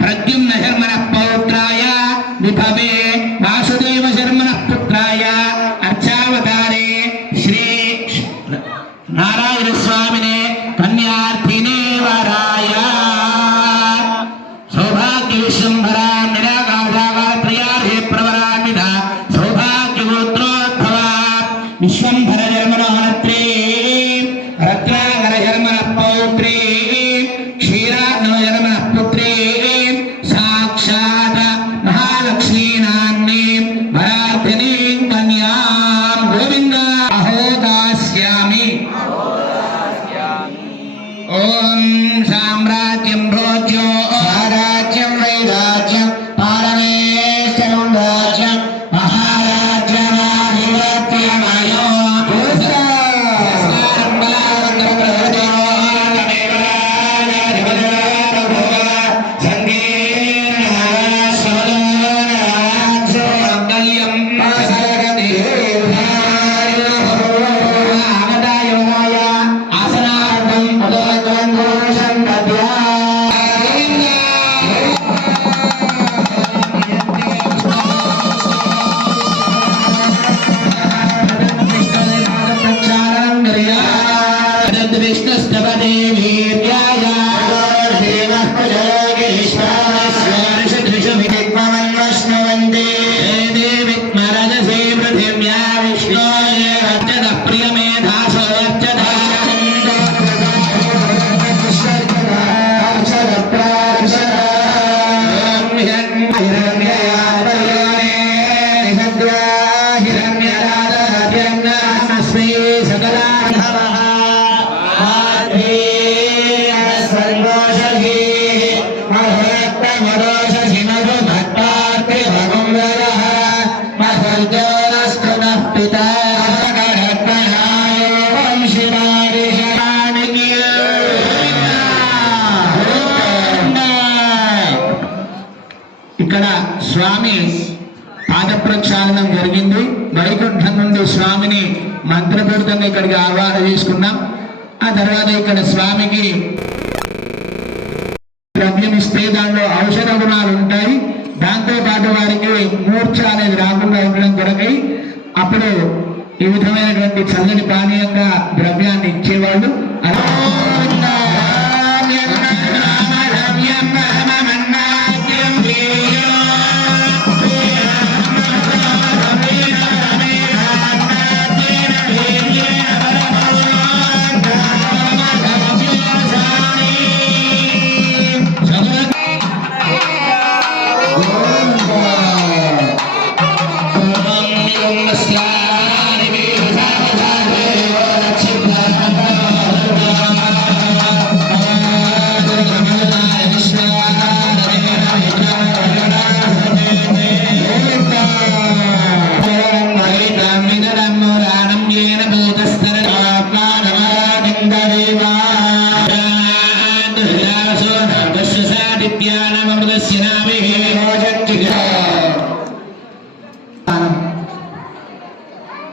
प्रद्युम्न शर्मण पौत्राय विभवे वासुदेव शर्मण पुत्राय अर्चावतारे श्री नारायण स्वामिने कन्यार्थिने वराय सौभाग्य विश्वंभरा निराकार प्रियार्हे प्रवरान्विता सौभाग्यगोत्रोद्भवा विश्वंभर जन्मनोहनत्रे रत्नाकर जन्मन पौत्रे ఇక్కడ స్వామి పాద ప్రక్షాళనం జరిగింది. వైకుంఠం నుండి స్వామిని మంత్రపూరితంగా ఇక్కడికి ఆహ్వానం చేసుకున్నాం. ఆ తర్వాత ఇక్కడ స్వామికి ద్రవ్యం ఇస్తే దానిలో ఔషధ గుణాలు ఉంటాయి. దాంతో పాటు వారికి మూర్ఛ అనేది రాకుండా ఉండడం కొరకై అప్పుడు ఈ విధమైనటువంటి చల్లని పానీయంగా ద్రవ్యాన్ని ఇచ్చేవాళ్ళు.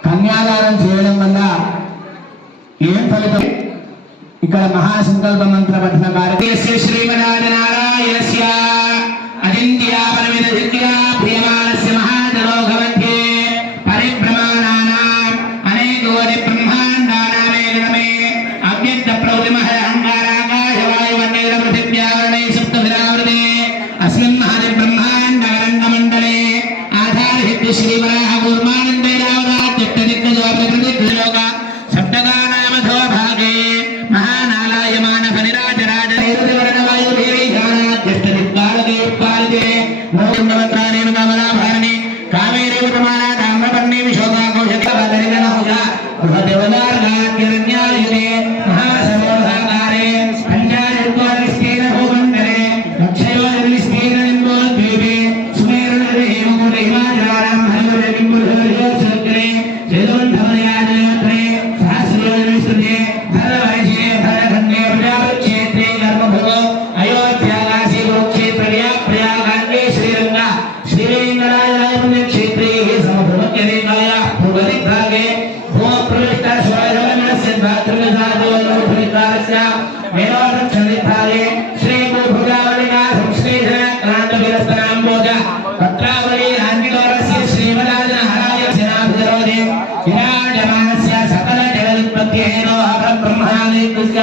కన్యాదానం చేయడం వల్ల ఏం ఫలితం? ఇక్కడ మహాసంకల్ప మంత్ర పఠన కార్యక్రమం శ్రీమన్నారాయణస్య అజింత్యా పరమిత దివ్యా ప్రియమానస్య మహాజలోకమధ్యే పరిభ్రమాణానాం అనేకోటి బ్రహ్మాండానామేకమే అవ్యక్త ప్రౌతిమహ అహంకారాకాశ వాయువన్నేల పృథివ్యావరణే సప్తభిరావృతే అస్మిన్ మహది బ్రహ్మాండ రంగమండలే ఆధారహిత్య శ్రీవరాహ కూర్మానందే సప్తగానామధో భాగే మహానాలాయమాన ఫణిరాజరాజ विस्तृते धनवर्षे धनखण्डे प्रजापतिक्षेत्रे कर्मभूमौ अयोध्या काशी कुरुक्षेत्र प्रयागराजे श्रीरंगा श्रीरंगराज पुण्यक्षेत्रे समभूमत्यदेकाय पूर्वदिग्भागे भूमप्रविष्ट स्वयंवनस्य भातृविधादोन्मुखविकारस्य वेदोदक्षिणदिग्भागे श्री गुरुभुजावलिका संश्लेषण क्रान्तविरस्तनाम्बोज पत्रावली आञ्जिलोरस्य श्रीमदाजनहराय सेनाभिधरोधे विराजमानस्य सकल जगदुत्पत्त्येनो ब्रह्मादित्य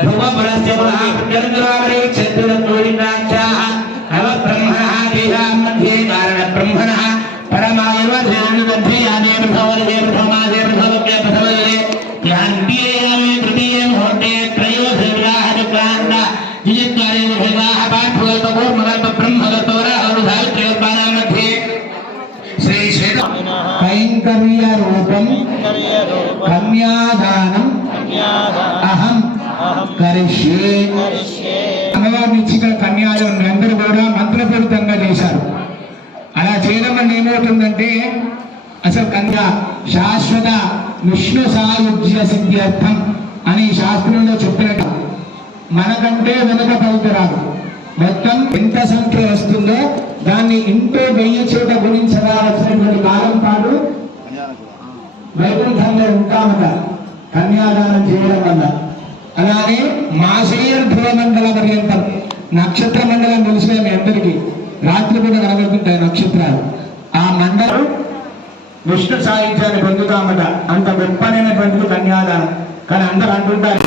ध्रुवबलस्य पुनः क्षेत्रदोरिकाक्षाः अवब्रह्मणः देहां मध्ये कारणब्रह्मणः परमायव ध्यानमध्ये याने प्रथमवर्गे प्रथमासे प्रथमव्य प्रथमवर्गे यान्तिये यामे तृतीये मुहूर्ते त्रयोदशविवाहचक्रान्त जिजित्वारे विवाह पाठकल्पपूर्णकल्प ब्रह्मकल्पवरा अवधावित्र्योत्पादां मध्ये श्री श्वेत कैङ्कर्य रूपं कन्यादानं अहं करिष्ये అమ్మవారిని ఇచ్చిన కన్యాదానం అందరూ కూడా మంత్రపూరితంగా చేశారు. అలా చేయడం వల్ల ఏమవుతుందంటే అసలు కన్యా శాశ్వత విష్ణు సాయుధ్య సిద్ధ్యర్థం అని శాస్త్రంలో చెప్పినట్టు మనకంటే వెనుక పలుకురాదు. మొత్తం ఎంత సంఖ్య వస్తుందో దాన్ని ఇంటో 1000 చోట గుణించగా వచ్చినటువంటి కాలం పాటు వైకుంఠంలో ఉంటామట కన్యాదానం చేయడం వల్ల. అలాగే మాసేర్ ధ్రువమండల పర్యంతం నక్షత్ర మండలం తెలిసిన మీ అందరికీ రాత్రి కూడా కనబడుతుంటాయి నక్షత్రాలు. ఆ మండలం విష్ణు సాహిత్యాన్ని పొందుతామట. అంత గొప్పనైనటువంటి కన్యాదానం. కానీ అందరూ అంటుంటారు.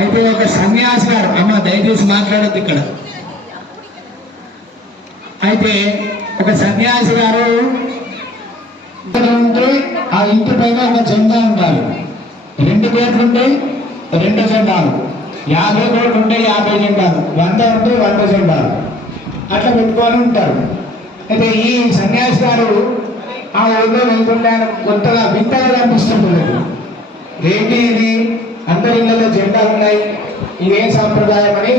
అయితే ఒక సన్యాసి గారు అమ్మ దయచేసి మాట్లాడద్దు ఇక్కడ. అయితే ఒక సన్యాసి గారు ఆ ఇంటి పైన ఒక జెండా ఉండాలి. 2 కోట్లు ఉంటే 2 జెండాలు, 50 కోట్లు ఉంటే 50 జెండాలు, 100 ఉంటే 100 జెండాలు అట్లా పెట్టుకొని ఉంటారు. అయితే ఈ సన్యాసి గారు ఆ ఊళ్ళో వెళ్తుంటే కొత్తగా వింతగా కనిపిస్తుంది. ఏంటి ఇది, అందరి ఇళ్లలో జెండాలు ఉన్నాయి, ఇదేం సాంప్రదాయం అని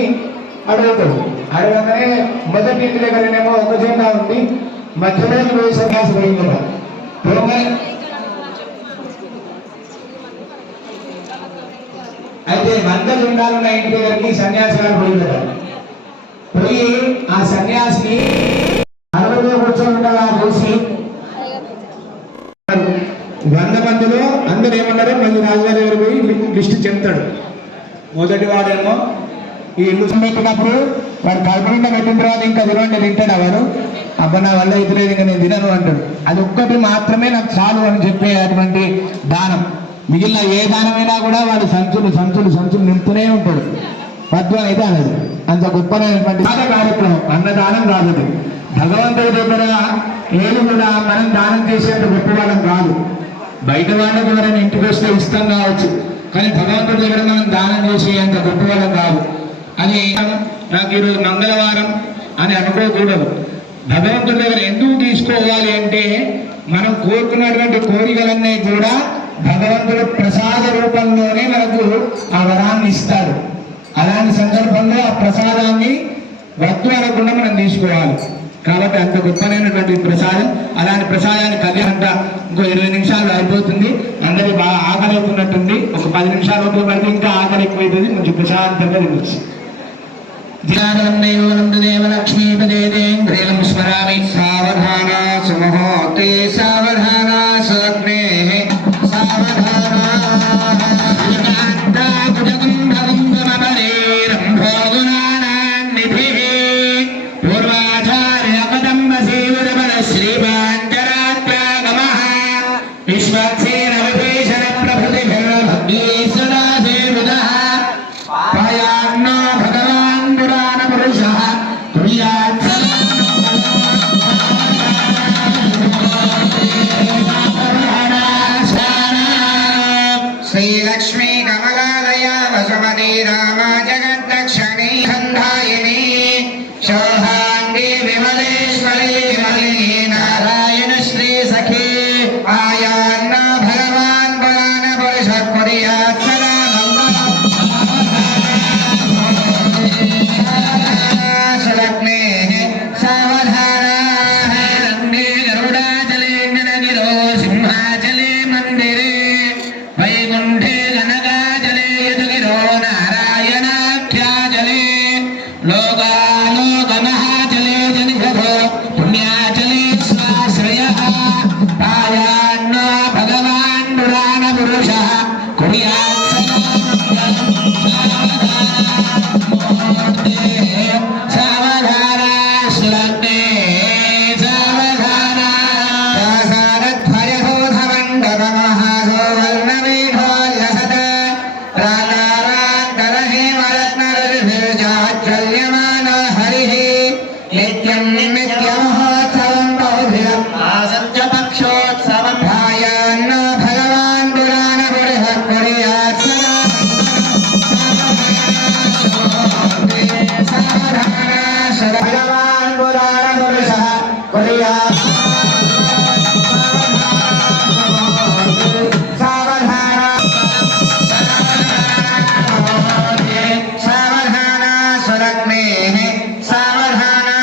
అడుగుతాడు. అడగగానే మొదటి ఇంటి దగ్గరనేమో ఒక జెండా ఉంది, మధ్యలో పోయి సన్యాసి పోయింది. అయితే 100 జెండాలు ఉన్న ఇంటి దగ్గరికి సన్యాసి గారు పోయింది. పోయి ఆ సన్యాసిని అరవై కూర్చొని ఉండగా చూసి 100 మందిలో అందరూ ఏమన్నారో మళ్ళీ రాజుగారి దగ్గర పోయి లిస్ట్ చెప్తాడు. మొదటి వాడేమో ఈ ఇల్లు పెట్టినప్పుడు వాడు కడుపునిండా పెట్టిన తర్వాత ఇంకా తినవండి తింటాడు. వాడు అబ్బా నా వల్ల ఇతలేదు ఇంకా నేను తినను అంటాడు. అది ఒక్కటి మాత్రమే నాకు చాలు అని చెప్పే అటువంటి దానం. మిగిలిన ఏ దానమైనా కూడా వాడు సంచులు సంచులు సంచులు నింపుతూనే ఉంటాడు. పద్వం అయితే అనేది అంత గొప్పనైనటువంటి కార్యక్రమం. అన్నదానం కాదు. భగవంతుడి దగ్గర ఏది కూడా మనం దానం చేసేంత గొప్ప వాళ్ళం కాదు. బయట వాళ్ళకు ఎవరైనా ఇంటికి వస్తే ఇష్టం కావచ్చు, కానీ భగవంతుడి దగ్గర మనం దానం చేసేంత గొప్ప వాళ్ళం కాదు. అని నాకు ఈరోజు మంగళవారం అని అనుకోకూడదు. భగవంతుడి దగ్గర ఎందుకు తీసుకోవాలి అంటే మనం కోరుకున్నటువంటి కోరికలన్నీ కూడా భగవంతుడు ప్రసాద రూపంలోనే మనకు ఆ వరాన్ని ఇస్తాడు. అలాంటి సందర్భంలో ఆ ప్రసాదాన్ని వద్దు అనకుండా మనం తీసుకోవాలి. కాబట్టి అంత గొప్పనైనటువంటి ప్రసాదం. అలాంటి ప్రసాదాన్ని కళ్యాణంట ఇంకో 20 నిమిషాలు అయిపోతుంది. అందరికీ బాగా ఆకలి అవుతున్నట్టుంది. ఒక 10 నిమిషాలు లోపల పడితే ఇంకా ఆకలి ఎక్కువైతుంది. కొంచెం ప్రశాంతంగా తినొచ్చు. లక్ష్మీపదేంద్రియం స్మరామి సావధాన సుమహోతే సావధాన సగ్నే श्रीलक्ष्मी कमलालय वसुमती रामा जगद्दक्षिणी खंडायिनी शोभांगी विमलेश्वरी विमलिनी नारायण श्री सखी आयान्न भगवान बलान परिषद कुर्यात् सदा मंगलम् सावधाना गरुडाचले गणगिरो सिंहाचले मंदिरे पुरुषः कुर्यात् सदा सावधाना सुलग्ने सावधाना दासारध्वजसोधमण्डपमहासो वर्णमेघोल्लसत् प्राकारान्तरहेमरत्नरविर्जाज्वल्यमानो हरिः नित्यं नित्यमहोत्सवं बहुभिरम् आसत्यपक्षोत्सवं ध्यायान्नो भगवान् पुराणपुरुषः कुर्यात् सदा सावधाना सदा भगवान् पुराणपुरुषः कुर्यात् सावधाना सावधाना सुलग्नेः सावधाना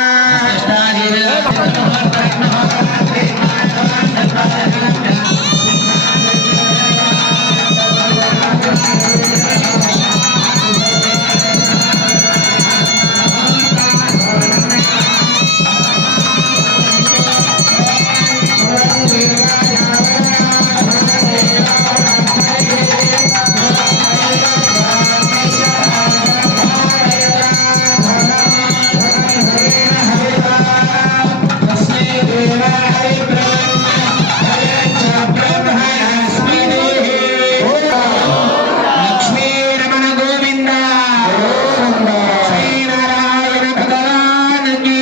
लक्ष्मीरमण गोविंद श्रीनारायण भगवान की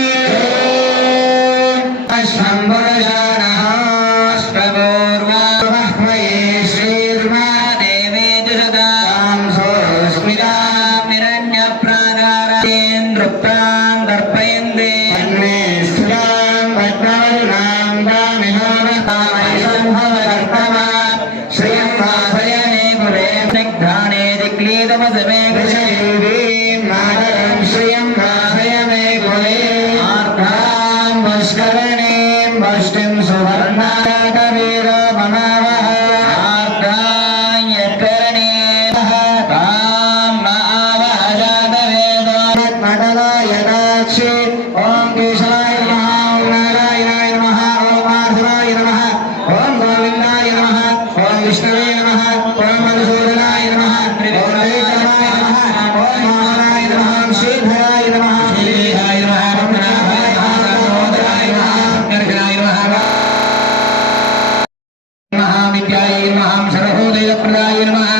ओम केशवाय नमः ओम नारायणाय नमः ओम माधवाय नमः ओम गोविंदाय नमः ओम विष्णवे नमः ओम मधुसूदनाय नमः ओम वेदनाय नमः ओम मोहनाय नमः ओम श्रीधराय नमः श्रीहाय नमः ओम नारायणाय नमः दामोदराय नमः निर्गुणाय नमः महाविद्याय नमः सर्वोदयप्रदाय नमः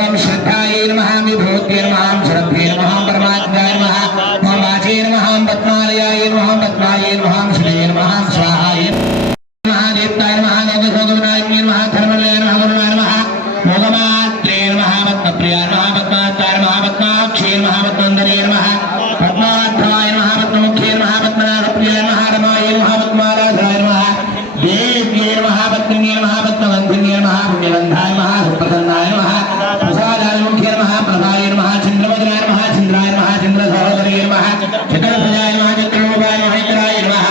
ओम श्रद्धाय नमः विभूत्यै नमः श्रद्धे नमः परमात्माय नमः ओम वाचे नमः पद्मालयाय नमः पद्माय नमः श्री नमः स्वाहाय महादेवताय नमः लोकभोगवनाय नमः धर्मलयाय नमः गुरुवाय नमः मोगमात्रे नमः पद्मप्रियाय नमः पद्माताय नमः पद्माक्षे नमः पद्मन्दरे नमः पद्माध्वाय नमः पद्ममुखे नमः पद्मनाभप्रियाय नमः रमाय नमः पद्माराधाय नमः देव्ये नमः पद्मिन्ये नमः पद्मवन्धिन्ये नमः पुण्यवन्धाय नमः सुप्रसन्नाय नमः प्रसादाय मुख्ये नमः प्रभाय नमः चन्द्रवदनाय नमः चन्द्राय नमः चन्द्रसहोदरे नमः चतुर्भुजाय नमः चतुर्मुखाय नमः इतराय नमः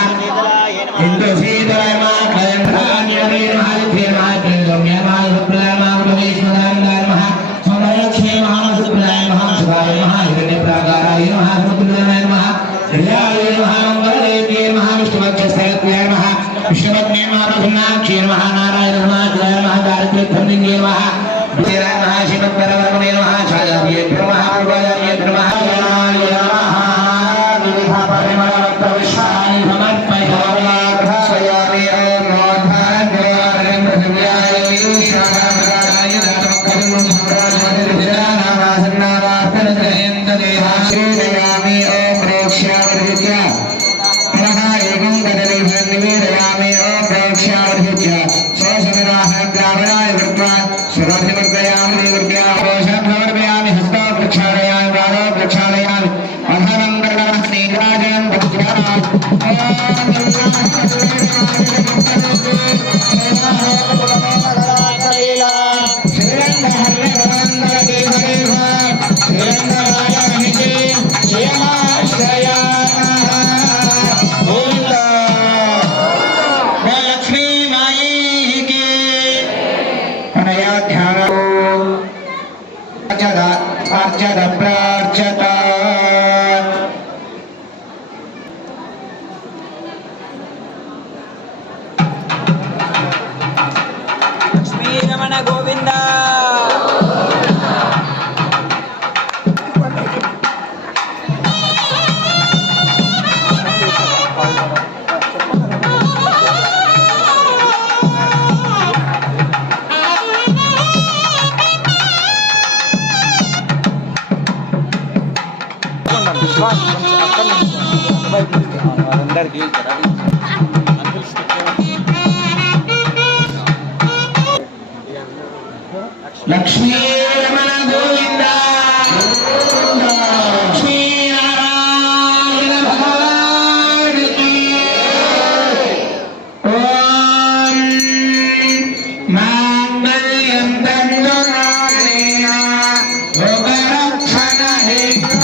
इन्द्रशीतलाय नमः कलन्द्रान्यवे नमः युद्धे नमः त्रिलोक्ये नमः सुप्रदाय नमः भवेश्वराय नमः समलक्ष्मे नमः सुप्रदाय नमः शिवाय नमः हिरण्यप्राकाराय नमः समुद्राय नमः हृदयाय नमः मंगलदेव्ये नमः विष्णुवक्षस्थलत्याय नमः विष्णुपत्न्ये नमः प्रसन्नाक्षे नमः नारायण नमः जय नमः दारिद्र्यधन्ये नमः विजयाय नमः श्रीमत्परब्रह्मणे नमः छायाभ्येभ्यो नमः पूर्वाभ्येभ्यो नमः परिमलवक्त्रविश्वानि समर्पयामि ओम मोधान्वयं पृथिव्याय ईशानाय श्रीदयामि ओम प्रेक्ष्यावृत्या पुनः एकं कदलीफलं निवेदयामि ओम प्रेक्ष्यावृत्या स्वसमिदाः ब्राह्मणाय वृत्वा सुरधिमर्दयामि निवृत्या रोषं समर्पयामि हस्तो प्रक्षालयामि पादौ प्रक्षालयामि अधनं कर्णमः नीराजनं लक्ष्मी माई की अर्चत प्रार्चत लक्ष्मीरमण गोविंदा అందరికి లక్ష్మీ రమణ గోవింద లక్ష్మీ నారాయణ భగవానికి ఓం మాంగళ్యం దండునాథేన లోకరక్షణ హేతునా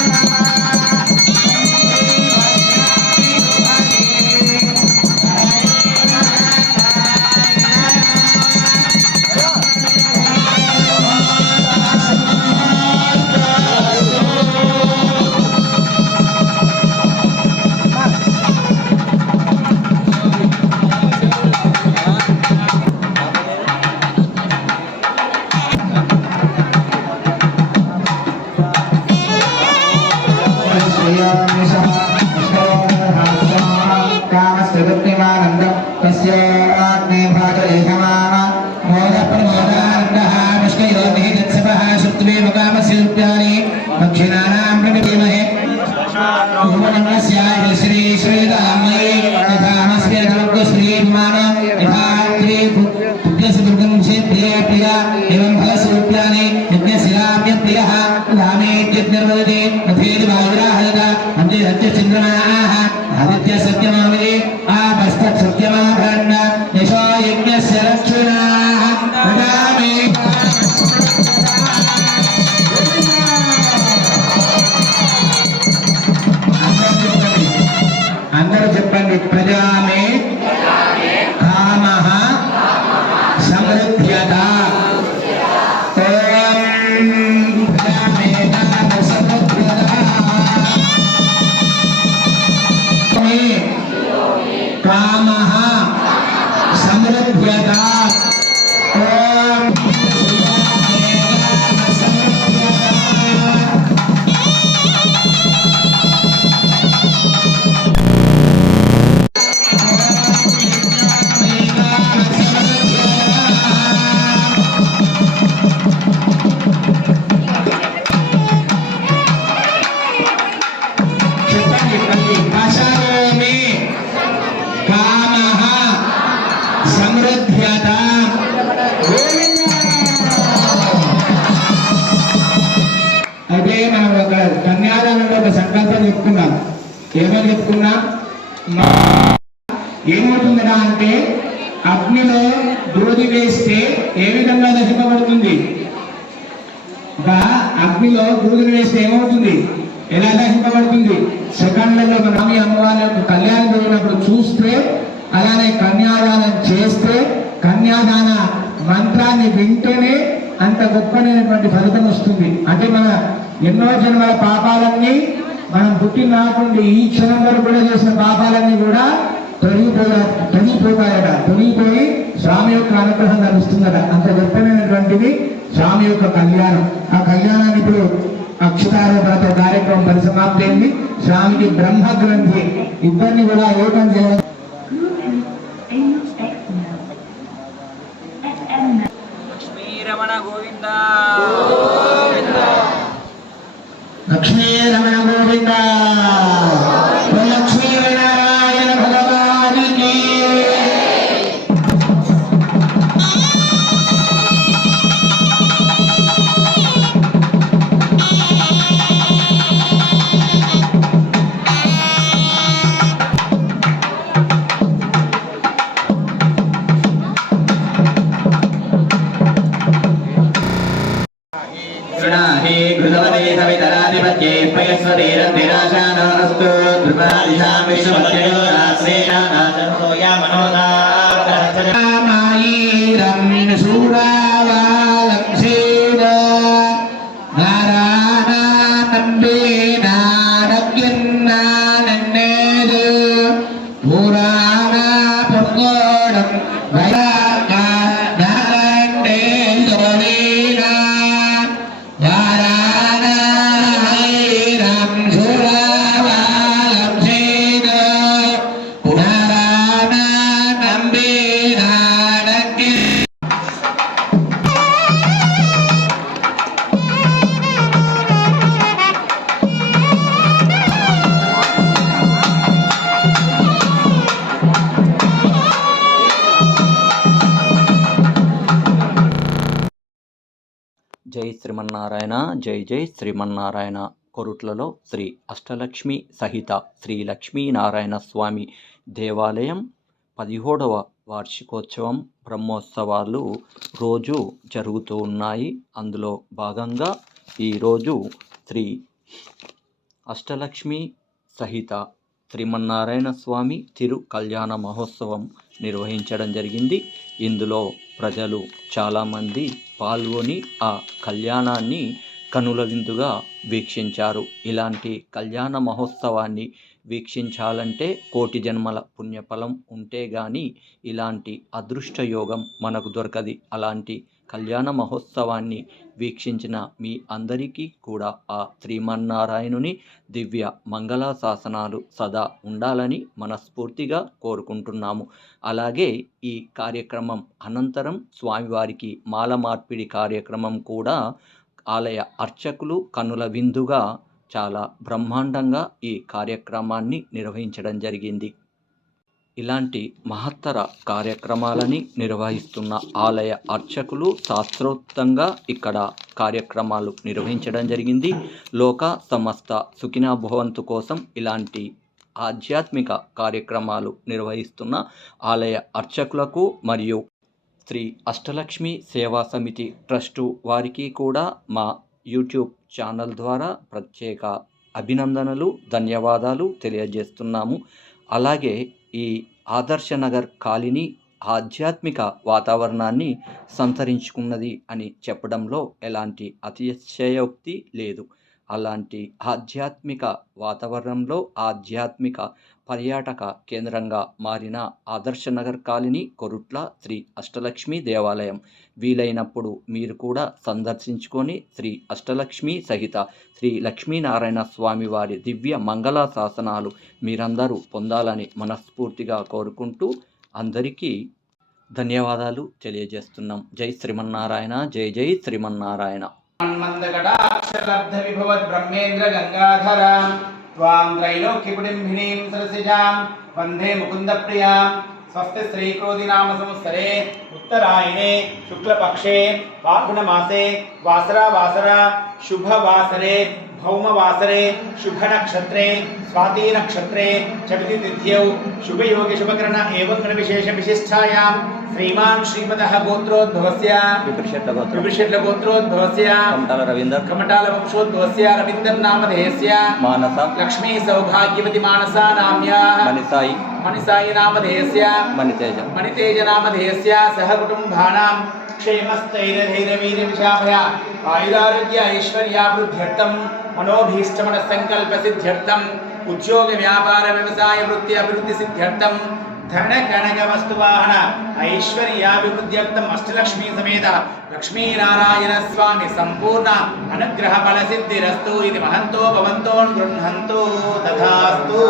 श्री श्री रामये यथामस्मे जगद्गु श्री विमानं यथा श्री पुत्रस्य दुर्गं से प्रिया एवं भगस्वरूप्यानि यज्ञशिलाम्य प्रियः रामे यज्ञर्वदते तथेति वायुराहयता अन्ते सत्यचन्द्रमाः आदित्य सत्यमामये आपस्तत् सत्यमाभरण्य यशो यज्ञस्य रक्षणाः प्रजामे అందరూ చెప్పండి ప్రజామే కామః సమృద్ధ్యత ఓం ప్రజామే కామః సమృద్ధ్యత కామః సమృద్ధ్యత ఓం ప్రజామే కామః సమృద్ధ్యత అయితే మనం ఒక కన్యాదానంలో ఒక సంకల్పం చెప్పుకున్నాం. ఏమని చెప్పుకున్నాం? ఏమవుతుందా అంటే అగ్నిలో దూది వేస్తే ఏ విధంగా దహింపబడుతుంది? అగ్నిలో దూదిని వేస్తే ఏమవుతుంది? ఎలా దహింపబడుతుంది? సెకండ్లలో నామి అమ్మవారి యొక్క కళ్యాణం జరిగినప్పుడు చూస్తే, అలానే కన్యాదానం చేస్తే, కన్యాదాన మంత్రాన్ని వింటేనే అంత గొప్పనైనటువంటి ఫలితం వస్తుంది. అంటే మన ఎన్నో జన్మల పాపాలన్నీ మనం పుట్టిన నాకుండి ఈ క్షణం వరకు కూడా చేసిన పాపాలన్నీ కూడా తొలిగిపోతాయట. తొలిగిపోయి స్వామి యొక్క అనుగ్రహం లభిస్తుందట. అంత గొప్పనైనటువంటిది స్వామి యొక్క కళ్యాణం. ఆ కళ్యాణాన్ని ఇప్పుడు అక్షతారోపణతో కార్యక్రమం పరిసమాప్తి అయింది. స్వామికి బ్రహ్మ గ్రంథి ఇద్దరిని కూడా ఏకం చేయడం. రమణ గోవింద లక్ష్మీ రమణ గోవింద లక్ష్మీ నారాయణ భగవానికి सवितराधिपत्ये पयस्वतीरन्तिराशानस्तु ध्रुवादिशां विश्वमत्ययो रात्रेणानाशनो यामनोदामायीरं शूरावालंसेन नारायणानम्बेनानग्यन्नानन्नेद् पुराणापुर्गोणं वैरागा नारायणेन्द्रोलीना वाराणायीरं शूरावालंसेन జై శ్రీమన్నారాయణ. జై జై శ్రీమన్నారాయణ. కొరుట్లలో శ్రీ అష్టలక్ష్మి సహిత శ్రీ లక్ష్మీనారాయణ స్వామి దేవాలయం 17వ వార్షికోత్సవం బ్రహ్మోత్సవాలు రోజు జరుగుతూ ఉన్నాయి. అందులో భాగంగా ఈరోజు శ్రీ అష్టలక్ష్మి సహిత శ్రీమన్నారాయణ స్వామి తిరు కళ్యాణ మహోత్సవం నిర్వహించడం జరిగింది. ఇందులో ప్రజలు చాలామంది పాల్గొని ఆ కళ్యాణాన్ని కనుల విందుగా వీక్షించారు. ఇలాంటి కళ్యాణ మహోత్సవాన్ని వీక్షించాలంటే కోటి జన్మల పుణ్యఫలం ఉంటే గాని ఇలాంటి అదృష్ట యోగం మనకు దొరకది. అలాంటి కళ్యాణ మహోత్సవాన్ని వీక్షించిన మీ అందరికీ కూడా ఆ శ్రీమన్నారాయణుని దివ్య మంగళాశాసనాలు సదా ఉండాలని మనస్ఫూర్తిగా కోరుకుంటున్నాము. అలాగే ఈ కార్యక్రమం అనంతరం స్వామివారికి మాల మార్పిడి కార్యక్రమం కూడా ఆలయ అర్చకులు కన్నుల విందుగా చాలా బ్రహ్మాండంగా ఈ కార్యక్రమాన్ని నిర్వహించడం జరిగింది. ఇలాంటి మహత్తర కార్యక్రమాలని నిర్వహిస్తున్న ఆలయ అర్చకులు శాస్త్రోక్తంగా ఇక్కడ కార్యక్రమాలు నిర్వహించడం జరిగింది. లోక సమస్త సుఖినో భవంతు కోసం ఇలాంటి ఆధ్యాత్మిక కార్యక్రమాలు నిర్వహిస్తున్న ఆలయ అర్చకులకు మరియు శ్రీ అష్టలక్ష్మి సేవా సమితి ట్రస్టు వారికి కూడా మా యూట్యూబ్ ఛానల్ ద్వారా ప్రత్యేక అభినందనలు, ధన్యవాదాలు తెలియజేస్తున్నాము. అలాగే ఈ ఆదర్శనగర్ కాలనీ ఆధ్యాత్మిక వాతావరణాన్ని సంతరించుకున్నది అని చెప్పడంలో ఎలాంటి అతిశయోక్తి లేదు. అలాంటి ఆధ్యాత్మిక వాతావరణంలో ఆధ్యాత్మిక పర్యాటక కేంద్రంగా మారిన ఆదర్శనగర్ కాలనీ కొరుట్ల శ్రీ అష్టలక్ష్మి దేవాలయం వీలైనప్పుడు మీరు కూడా సందర్శించుకొని శ్రీ అష్టలక్ష్మి సహిత శ్రీ లక్ష్మీనారాయణ స్వామి వారి దివ్య మంగళ శాసనాలు మీరందరూ పొందాలని మనస్ఫూర్తిగా కోరుకుంటూ అందరికీ ధన్యవాదాలు తెలియజేస్తున్నాం. జై శ్రీమన్నారాయణ. జై జై శ్రీమన్నారాయణ. మందకటాక్షలబ్ధ విభవద్ బ్రహ్మేంద్ర గంగాధరాం త్వాం త్రైలోక్యపుడింభినీం సరసిజాం వందే ముకుంద ప్రియాం. స్వస్తి శ్రీ క్రోధి నామ సంవత్సరే ఉత్తరాయణే శుక్లపక్షే ఫాల్గుణమాసే వాసరా శుభవాసరే భౌమవాసరే శుభనక్షత్రే స్వాతి నక్షత్రే చవితి తిథ్యౌ శుభయోగి శుభకరణ ఏవం గణ విశేష విశిష్టాయాం శ్రీమాన్ శ్రీమదః గోత్రోద్భవస్య విభృషట్ల గోత్రోద్భవస్య కమటాల వంశోద్భవస్య రవీంద్ర నామధేయస్య మానస లక్ష్మీ సౌభాగ్యవతి మానసా నామ్యా మణిసాయి నామధేయస్య మణితేజ నామధేయస్య సహ కుటుంబానాం क्षेमस्थैर्यधैर्यवीर्यविशाभय आयुरारोग्य ऐश्वर्याभिवृद्ध्यर्थं मनोभीष्टमनसङ्कल्पसिद्ध्यर्थं उद्योग व्यापार व्यवसाय वृत्ति अभिवृद्धिसिद्ध्यर्थं धन कनक वस्तुवाहन ऐश्वर्याभिवृद्ध्यर्थं अष्टलक्ष्मी समेत लक्ष्मीनारायण स्वामी संपूर्ण अनुग्रह फलसिद्धिरस्तु इति महन्तो भवन्तो गृह्णन्तु तथास्तु.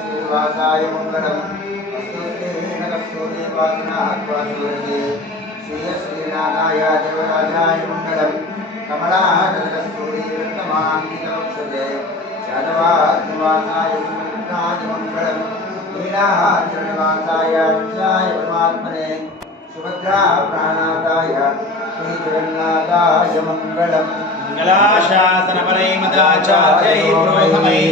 श्रीवासाय मंगलम् श्रीनाथाय देवराजाय मंगलम् कमलादलसूर्यमाङ्कितवक्षसे यादवादिवासाय मंगलम् लीलाचरणवासाय विजयाय परमात्मने सुभद्रा प्राणाताय श्रीजगन्नाथाय मंगलम्. मंगलाशासनपरै मदाचार्यै प्रोहमै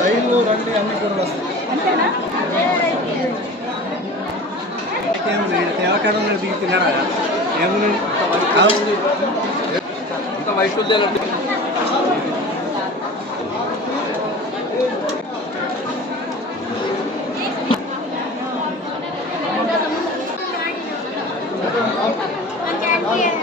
రైలు రండి అన్ని కూరలు వస్తాయి. దేవకాలం దిగి తిన్నారా? ఏముంది అంత వైద్యులు Okay.